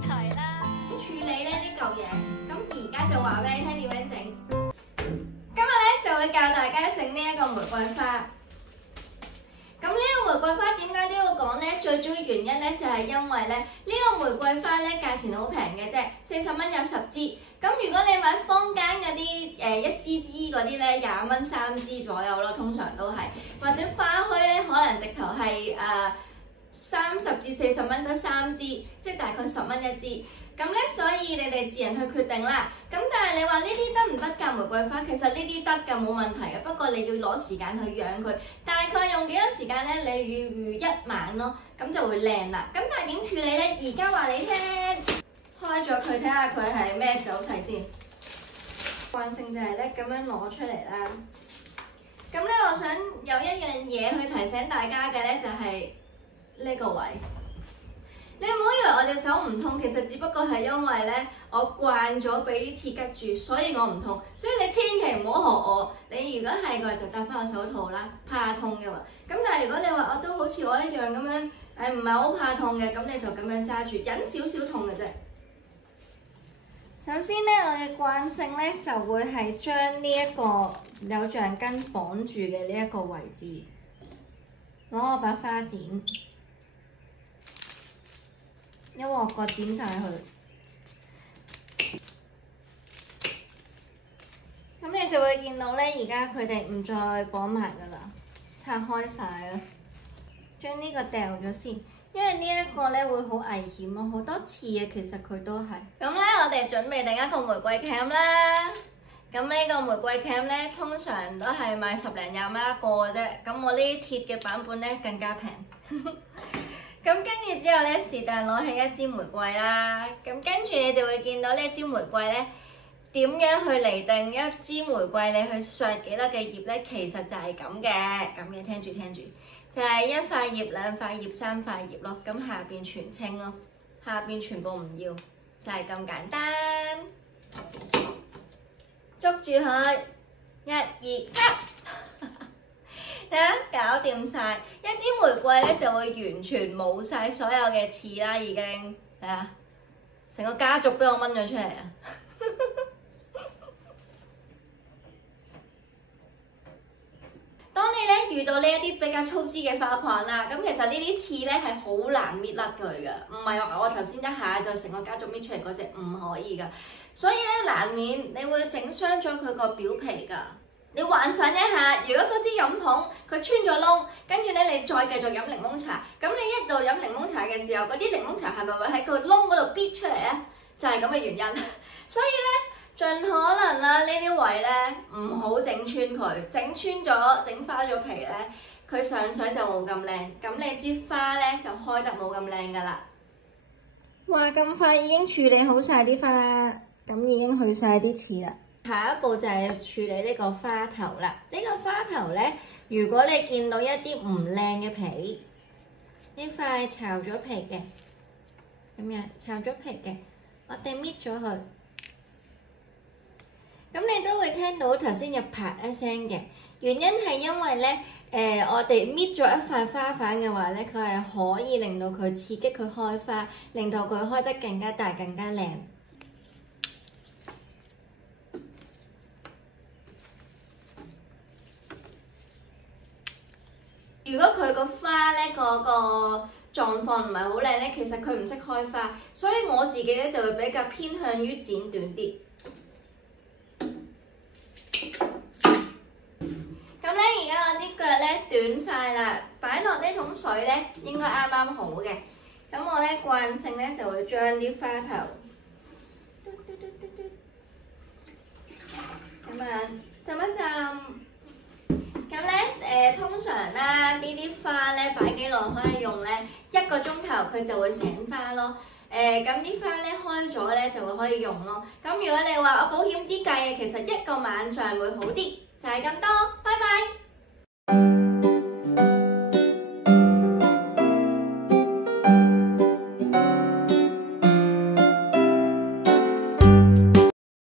題啦。處理咧呢嚿嘢，咁而家就話俾你聽點樣整。今日咧就會教大家整呢一個玫瑰花。咁呢個玫瑰花點解都要講咧？最主要原因咧就係因為咧呢個玫瑰花咧價錢好平嘅啫，40蚊有10支。咁如果你買坊間嗰啲1支嗰啲咧20蚊3支左右咯，通常都係，或者花墟咧可能直頭係30至40蚊得3支，即係大概10蚊1支。咁咧，所以你哋自行去決定啦。咁但係你話呢啲得唔得㗎？玫瑰花其實呢啲得㗎，冇問題嘅。不過你要攞時間去養佢，大概用幾多時間咧？你要預1晚咯，咁就會靚啦。咁但係點處理咧？而家話你聽，開咗佢睇下佢係咩走勢先。慣性就係咧咁樣攞出嚟啦。咁咧，我想有一樣嘢去提醒大家嘅咧，就係呢個位。你唔好以為我隻手唔痛，其實只不過係因為咧我慣咗俾啲刺吉住，所以我唔痛。所以你千祈唔好學我。你如果係嘅話，就戴翻個手套啦，怕痛嘅話。咁但係如果你話我都好似我一樣咁樣，唔係好怕痛嘅，咁你就咁樣揸住，忍少少痛嘅啫。首先咧，我嘅慣性咧就會係將呢一個有橡筋綁住嘅呢一個位置，攞我把花剪。一鑊過剪晒佢，咁你就會見到咧，而家佢哋唔再綁埋噶啦，拆開晒啦。將呢個掉咗先，因為呢一個咧會好危險咯，好多刺嘅其實佢都係。咁咧，我哋準備另一個玫瑰鉗啦。咁呢個玫瑰鉗咧，通常都係賣10零20蚊一個嘅啫。咁我呢啲鐵嘅版本咧更加平。咁跟住之後咧，是但攞起一支玫瑰啦。咁跟住你就會見到呢支玫瑰咧，點樣去釐定一支玫瑰你去削幾多嘅葉咧？其實就係咁嘅，聽住，就係1塊葉、2塊葉、3塊葉咯。咁下邊全清咯，下邊全部唔要，就係咁簡單。捉住佢，1、2、3。搞掂晒一支玫瑰咧，就會完全冇晒所有嘅刺啦，已經係啊，成個家族俾我掹咗出嚟啊！當你咧遇到呢一啲比較粗枝嘅花框啦，咁其實呢啲刺咧係好難搣甩佢噶，唔係話我頭先一下就成個家族搣出嚟嗰隻，唔可以噶，所以咧難免你會整傷咗佢個表皮噶。你幻想一下，如果嗰支飲筒佢穿咗窿，跟住咧你再繼續飲檸檬茶，咁你一路飲檸檬茶嘅時候，嗰啲檸檬茶係咪會喺個窿嗰度逼出嚟咧？就係咁嘅原因。所以咧，盡可能啦，呢啲位咧唔好整穿佢，整穿咗、整花咗皮咧，佢上水就冇咁靚，咁你支花咧就開得冇咁靚噶啦。哇！咁快已經處理好晒啲花，咁已經去晒啲刺啦。下一步就係處理呢個花頭啦。呢個花頭咧，如果你見到一啲唔靚嘅皮，呢塊巢咗皮嘅，咁樣巢咗皮嘅，我哋搣咗佢。咁你都會聽到頭先有啪一聲嘅，原因係因為咧，我哋搣咗一塊花瓣嘅話咧，佢係可以令到佢刺激佢開花，令到佢開得更加大、更加靚。如果佢個花咧個狀況唔係好靚咧，其實佢唔識開花，所以我自己咧就會比較偏向於剪短啲。咁咧，而家我啲腳咧短晒啦，擺落呢桶水咧應該啱啱好嘅。咁我咧慣性咧就會將啲花頭咁樣浸一浸。咁咧通常啦，呢啲花咧擺幾耐可以用咧？1個鐘頭佢就會醒花咯。咁啲花咧開咗咧就會可以用咯。咁如果你話我保險啲計，其實1個晚上會好啲。就係咁多，拜拜。